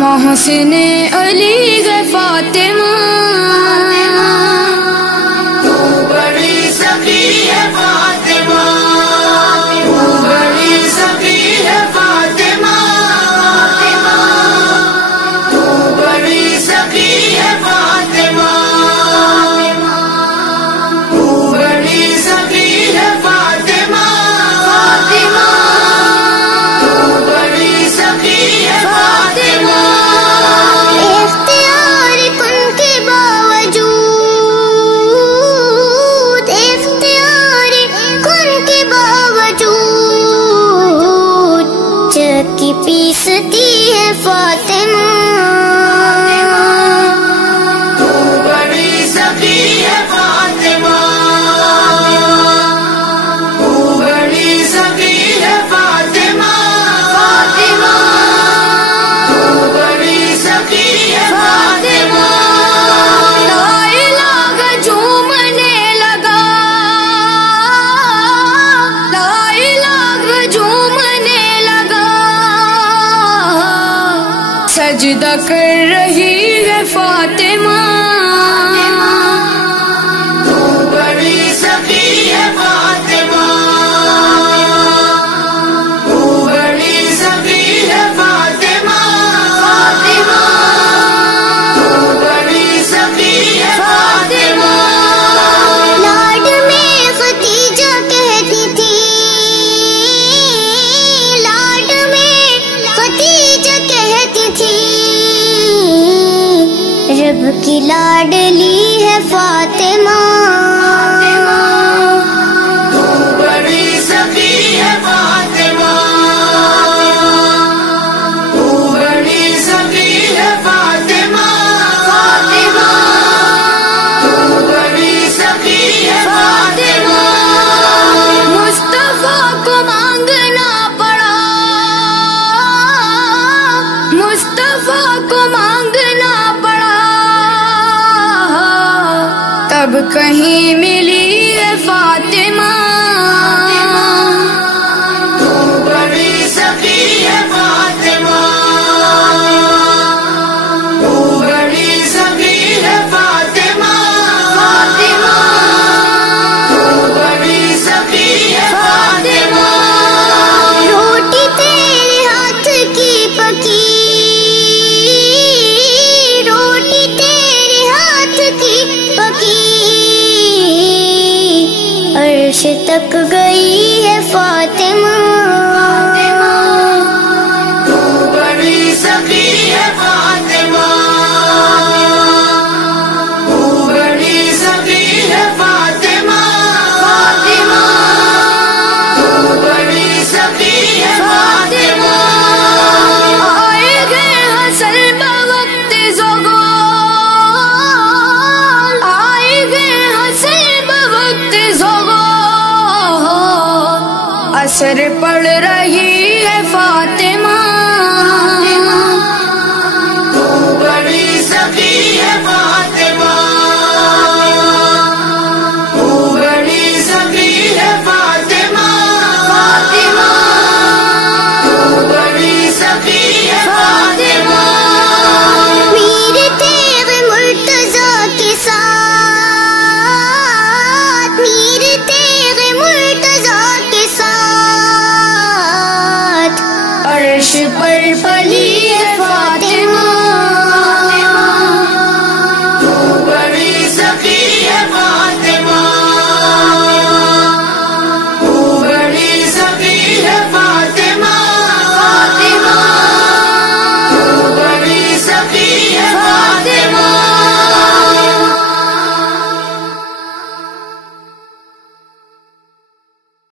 محسن علی ہے فاطمہ، تو بڑی سخی ہے فاطمہ، تو بڑی سخی ہے فاطمہ، تو بڑی سخی ہے فاطمہ، تو بڑی سخی ہے فاطمہ، تو بڑی سخی ہے فاطمہ۔ کی پیستی ہے فاطمہ، تو بڑی سخی ہے فاطمہ، تو بڑی سخی ہے فاطمہ، تو بڑی سخی ہے فاطمہ۔ لا الہ جھومنے لگا، لا الہ جھومنے لگا، سجدہ کر رہی ہے فاطمہ، تو بڑی سخی ہے فاطمہ، تو بڑی سخی ہے فاطمہ، تو بڑی سخی ہے فاطمہ۔ لاڈ میں ختیجہ کہتی تھی، لاڈ میں ختیجہ کہتی تھی، رب کی لاڈلی ہے فاطمہ، تو بڑی سخی ہے فاطمہ، تو بڑی سخی ہے فاطمہ، تو بڑی سخی ہے فاطمہ۔ مصطفیٰ کو مانگنا پڑا، مصطفیٰ کو مانگنا پڑا، تب کہیں ملی ہے فاطمہ، تو بڑی سخی ہے فاطمہ، تو بڑی سخی ہے فاطمہ، تو بڑی سخی ہے فاطمہ۔ روٹی تیرے ہاتھ کی پکی، روٹی تیرے ہاتھ کی پکی، عرش تک گئی ہے فاطمہ، تو بڑی سخی ہے فاطمہ، تو بڑی سخی ہے فاطمہ، تو بڑی سخی ہے فاطمہ۔ آئے گئے حسن بوقت زغال، آئے گئے حسن بوقت زغال، اثر پڑ رہی ہے فاطمہ،